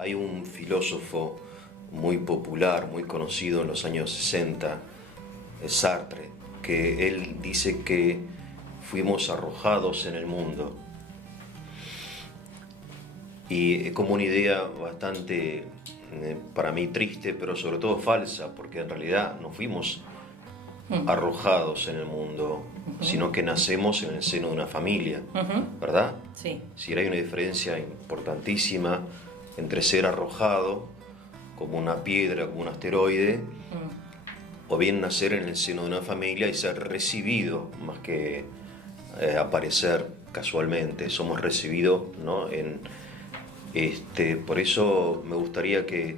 Hay un filósofo muy popular, muy conocido en los años 60, Sartre, que él dice que fuimos arrojados en el mundo. Y es como una idea bastante, para mí, triste, pero sobre todo falsa, porque en realidad no fuimos arrojados en el mundo, sino que nacemos en el seno de una familia, ¿verdad? Sí. Si hay una diferencia importantísima entre ser arrojado como una piedra, como un asteroide, o bien nacer en el seno de una familia y ser recibido, más que aparecer casualmente. Somos recibidos, ¿no? Por eso me gustaría que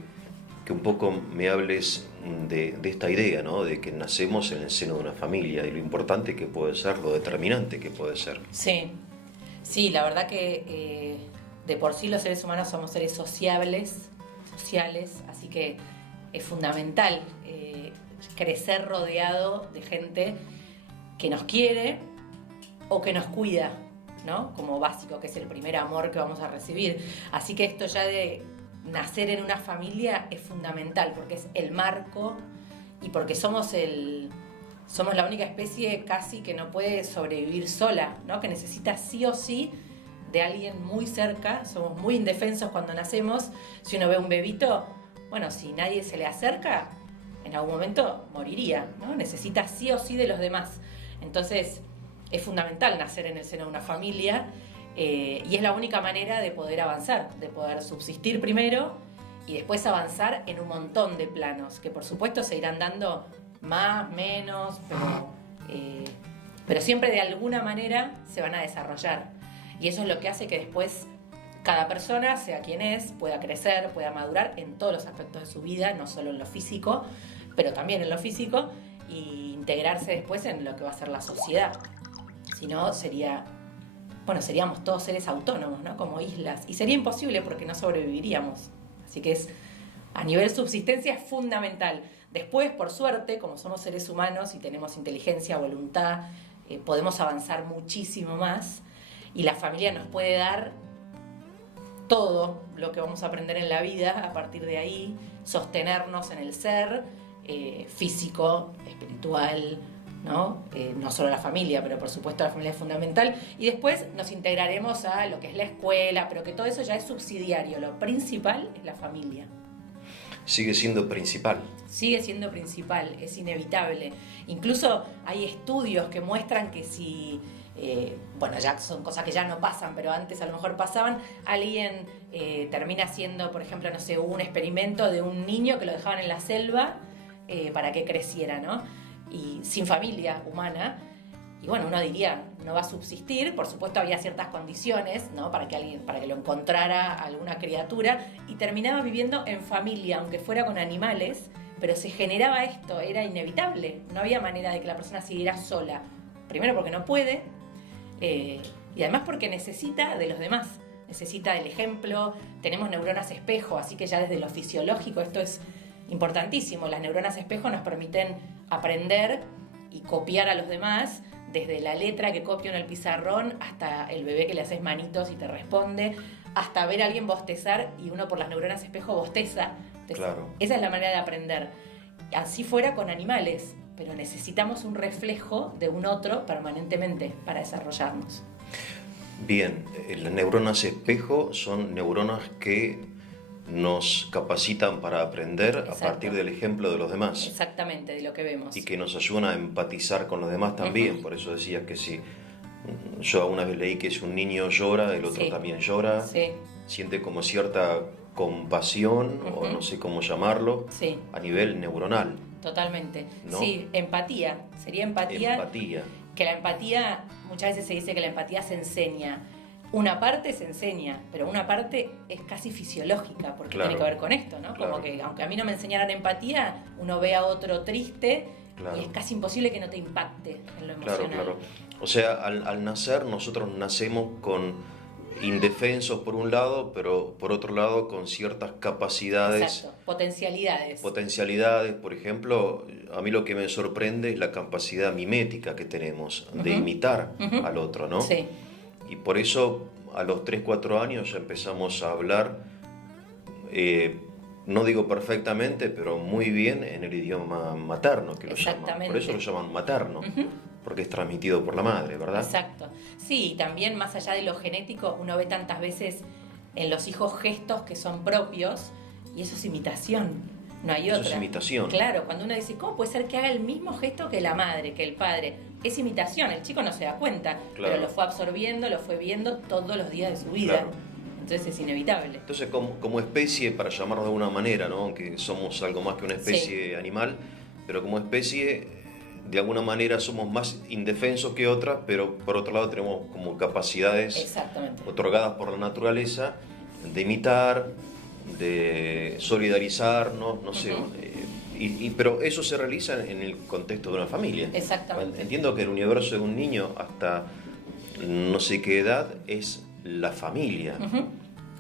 un poco me hables de esta idea, ¿no? De que nacemos en el seno de una familia y lo importante que puede ser, lo determinante que puede ser. Sí, sí, la verdad que de por sí los seres humanos somos seres sociales, así que es fundamental crecer rodeado de gente que nos quiere o que nos cuida, ¿no? Como básico, que es el primer amor que vamos a recibir. Así que esto ya de nacer en una familia es fundamental porque es el marco y porque somos la única especie casi que no puede sobrevivir sola, ¿no? Que necesita sí o sí de alguien muy cerca. Somos muy indefensos cuando nacemos. Si uno ve un bebito, bueno, si nadie se le acerca, en algún momento moriría, ¿no? Necesita sí o sí de los demás. Entonces es fundamental nacer en el seno de una familia y es la única manera de poder avanzar, de poder subsistir primero y después avanzar en un montón de planos, que por supuesto se irán dando más, menos, pero siempre de alguna manera se van a desarrollar. Y eso es lo que hace que después cada persona, sea quien es, pueda crecer, pueda madurar en todos los aspectos de su vida, no solo en lo físico, pero también en lo físico, e integrarse después en lo que va a ser la sociedad. Si no, seríamos todos seres autónomos, ¿no? Como islas. Y sería imposible porque no sobreviviríamos. Así que a nivel subsistencia es fundamental. Después, por suerte, como somos seres humanos y tenemos inteligencia, voluntad, podemos avanzar muchísimo más. Y la familia nos puede dar todo lo que vamos a aprender en la vida a partir de ahí, sostenernos en el ser físico, espiritual, ¿no? No solo la familia, pero por supuesto la familia es fundamental. Y después nos integraremos a lo que es la escuela, pero que todo eso ya es subsidiario. Lo principal es la familia. Sigue siendo principal. Sigue siendo principal, es inevitable. Incluso hay estudios que muestran que si... ya son cosas que ya no pasan, pero antes a lo mejor pasaban. Alguien termina haciendo, por ejemplo, no sé, un experimento de un niño que lo dejaban en la selva para que creciera, ¿no? Y sin familia humana. Y bueno, uno diría, no va a subsistir. Por supuesto había ciertas condiciones, ¿no? Para que lo encontrara alguna criatura. Y terminaba viviendo en familia, aunque fuera con animales. Pero se generaba esto, era inevitable. No había manera de que la persona siguiera sola. Primero porque no puede. Y además porque necesita de los demás, necesita del ejemplo. Tenemos neuronas espejo, así que ya desde lo fisiológico esto es importantísimo. Las neuronas espejo nos permiten aprender y copiar a los demás, desde la letra que copio en el pizarrón hasta el bebé que le haces manitos y te responde, hasta ver a alguien bostezar y uno por las neuronas espejo bosteza. Entonces, claro. Esa es la manera de aprender. Así fuera con animales, pero necesitamos un reflejo de un otro permanentemente para desarrollarnos. Bien, las neuronas espejo son neuronas que nos capacitan para aprender. Exacto. A partir del ejemplo de los demás. Exactamente, de lo que vemos. Y que nos ayudan a empatizar con los demás también. Por eso decía que si yo una vez leí que si un niño llora, el otro también llora. Sí. Siente como cierta compasión, o no sé cómo llamarlo, a nivel neuronal. Totalmente. ¿No? Sí, empatía. Sería empatía. Empatía. Que la empatía, muchas veces se dice que la empatía se enseña. Una parte se enseña, pero una parte es casi fisiológica, porque tiene que ver con esto, ¿no? Claro. Como que aunque a mí no me enseñaran empatía, uno ve a otro triste y es casi imposible que no te impacte en lo emocional. Claro. O sea, al nacer nosotros nacemos con indefensos por un lado, pero por otro lado con ciertas capacidades. Exacto, potencialidades. Por ejemplo, a mí lo que me sorprende es la capacidad mimética que tenemos de imitar al otro, ¿no? Sí. Y por eso a los 3-4 años ya empezamos a hablar no digo perfectamente, pero muy bien en el idioma materno, que lo llaman. Por eso lo llaman materno, porque es transmitido por la madre, ¿verdad? Exacto. Sí, y también más allá de lo genético, uno ve tantas veces en los hijos gestos que son propios, y eso es imitación, no hay otra. Eso es imitación. Claro, cuando uno dice, ¿cómo puede ser que haga el mismo gesto que la madre, que el padre? Es imitación, el chico no se da cuenta, Claro. pero lo fue absorbiendo, lo fue viendo todos los días de su vida. Claro. Entonces es inevitable. Entonces, como especie, para llamarlo de alguna manera, ¿no? Aunque somos algo más que una especie animal, pero como especie, de alguna manera somos más indefensos que otras, pero por otro lado tenemos como capacidades Exactamente. otorgadas por la naturaleza de imitar, de solidarizarnos, no sé. Pero eso se realiza en el contexto de una familia. Exactamente. Entiendo que el universo de un niño hasta no sé qué edad es la familia.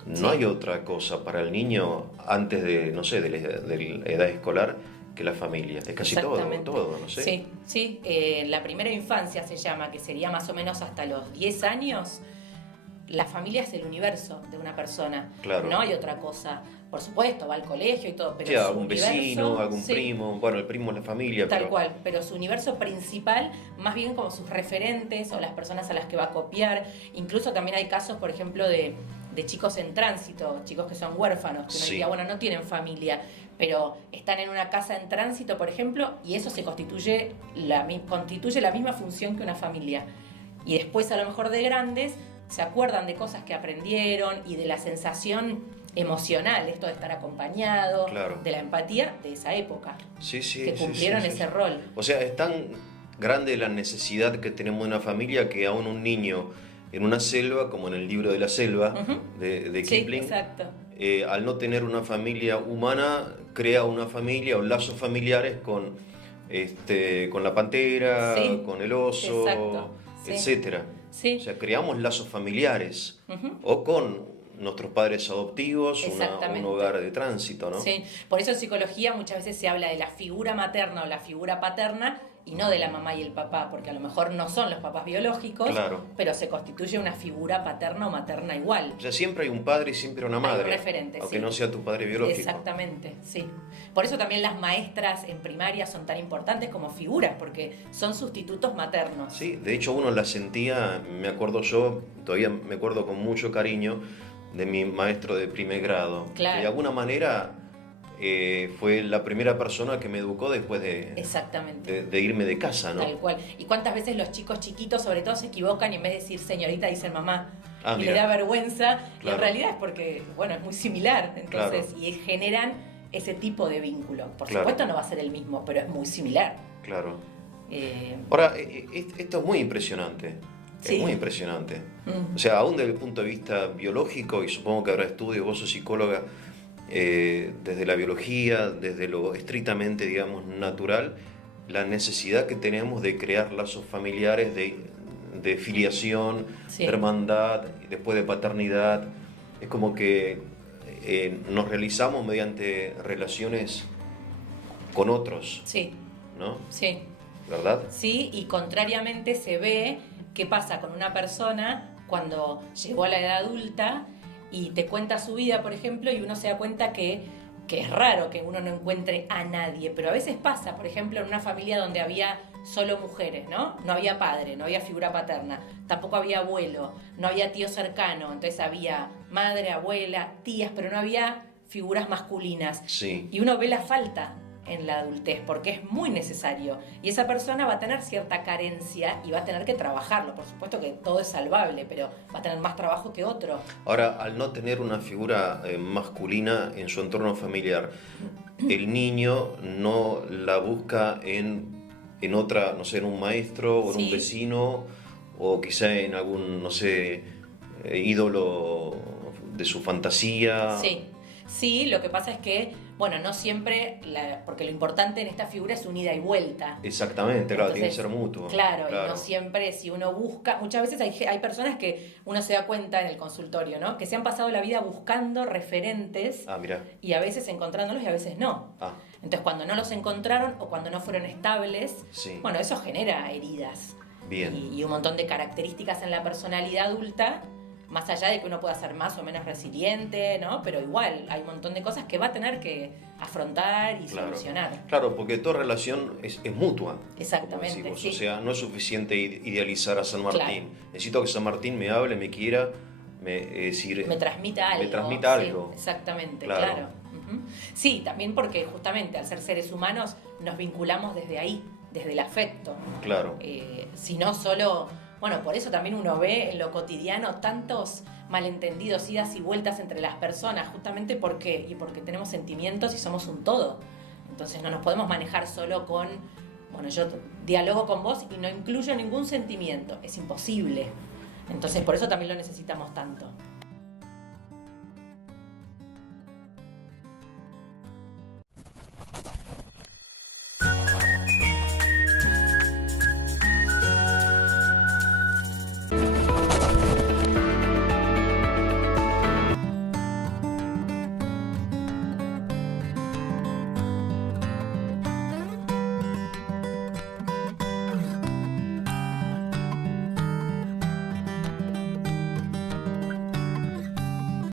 No hay otra cosa para el niño antes de, no sé, de la edad escolar que la familia. Es casi todo, no sé. Sí, sí. La primera infancia se llama, que sería más o menos hasta los 10 años. La familia es el universo de una persona. Claro. No hay otra cosa. Por supuesto, va al colegio y todo, pero Sí, su algún universo, vecino, algún primo. Bueno, el primo es la familia. Tal cual, pero su universo principal, más bien como sus referentes o las personas a las que va a copiar. Incluso también hay casos, por ejemplo, de chicos en tránsito, chicos que son huérfanos, que uno diría, bueno, no tienen familia, pero están en una casa en tránsito, por ejemplo, y eso se constituye la misma función que una familia. Y después, a lo mejor de grandes, se acuerdan de cosas que aprendieron y de la sensación emocional, esto de estar acompañado, Claro. de la empatía de esa época, que cumplieron ese rol. O sea, es tan grande la necesidad que tenemos de una familia que aún un niño en una selva, como en el libro de la selva de Kipling, exacto. Al no tener una familia humana, crea una familia o lazos familiares con la pantera, con el oso, etcétera. Sí. O sea, creamos lazos familiares o con nuestros padres adoptivos, un hogar de tránsito, ¿no? Sí, por eso en psicología muchas veces se habla de la figura materna o la figura paterna y no de la mamá y el papá, porque a lo mejor no son los papás biológicos, claro, pero se constituye una figura paterna o materna igual. O sea, siempre hay un padre y siempre una madre, hay un referente, aunque no sea tu padre biológico. Exactamente, sí. Por eso también las maestras en primaria son tan importantes como figuras, porque son sustitutos maternos. Sí, de hecho uno la sentía, me acuerdo yo, todavía me acuerdo con mucho cariño de mi maestro de primer grado. Claro. De alguna manera fue la primera persona que me educó después de irme de casa, ¿no? Tal cual. ¿Y cuántas veces los chicos chiquitos, sobre todo, se equivocan y en vez de decir señorita dicen mamá? Y le da vergüenza. Claro. Y en realidad es porque, bueno, es muy similar. Entonces, claro, y generan ese tipo de vínculo. Por supuesto no va a ser el mismo, pero es muy similar. Claro. Ahora, esto es muy impresionante. Sí. Es muy impresionante. O sea, aún desde el punto de vista biológico, y supongo que habrá estudios, vos sos psicóloga, desde la biología, desde lo estrictamente, digamos, natural, la necesidad que tenemos de crear lazos familiares, de filiación, de hermandad, después de paternidad. Es como que nos realizamos mediante relaciones con otros. Sí. ¿No? Sí. ¿Verdad? Sí, y contrariamente se ve qué pasa con una persona cuando llegó a la edad adulta y te cuenta su vida, por ejemplo, y uno se da cuenta que es raro que uno no encuentre a nadie, pero a veces pasa, por ejemplo, en una familia donde había solo mujeres, ¿no? No había padre, no había figura paterna, tampoco había abuelo, no había tío cercano, entonces había madre, abuela, tías, pero no había figuras masculinas. Sí. Y uno ve la falta en la adultez, porque es muy necesario. Y esa persona va a tener cierta carencia y va a tener que trabajarlo. Por supuesto que todo es salvable, pero va a tener más trabajo que otro. Ahora, al no tener una figura masculina en su entorno familiar, el niño no la busca en otra, no sé, en un maestro o en un vecino, o quizá en algún, no sé, ídolo de su fantasía. Sí, lo que pasa es que, bueno, no siempre, porque lo importante en esta figura es un ida y vuelta. Exactamente, claro, tiene que ser mutuo. Claro, y no siempre, si uno busca, muchas veces hay personas que uno se da cuenta en el consultorio, ¿no? Que se han pasado la vida buscando referentes y a veces encontrándolos y a veces no. Entonces, cuando no los encontraron o cuando no fueron estables, bueno, eso genera heridas. Bien. Y un montón de características en la personalidad adulta más allá de que uno pueda ser más o menos resiliente, ¿no? Pero igual hay un montón de cosas que va a tener que afrontar y solucionar. Claro, porque toda relación es mutua. Exactamente, como decís vos. sí. O sea, no es suficiente idealizar a San Martín. Claro. Necesito que San Martín me hable, me quiera, me transmita algo. Me transmita algo. Sí, exactamente, Claro. claro. Sí, también porque justamente al ser seres humanos nos vinculamos desde ahí, desde el afecto. Claro. Si no solo... Bueno, por eso también uno ve en lo cotidiano tantos malentendidos, idas y vueltas entre las personas, justamente porque tenemos sentimientos y somos un todo. Entonces no nos podemos manejar solo con, bueno, yo dialogo con vos y no incluyo ningún sentimiento, es imposible. Entonces por eso también lo necesitamos tanto.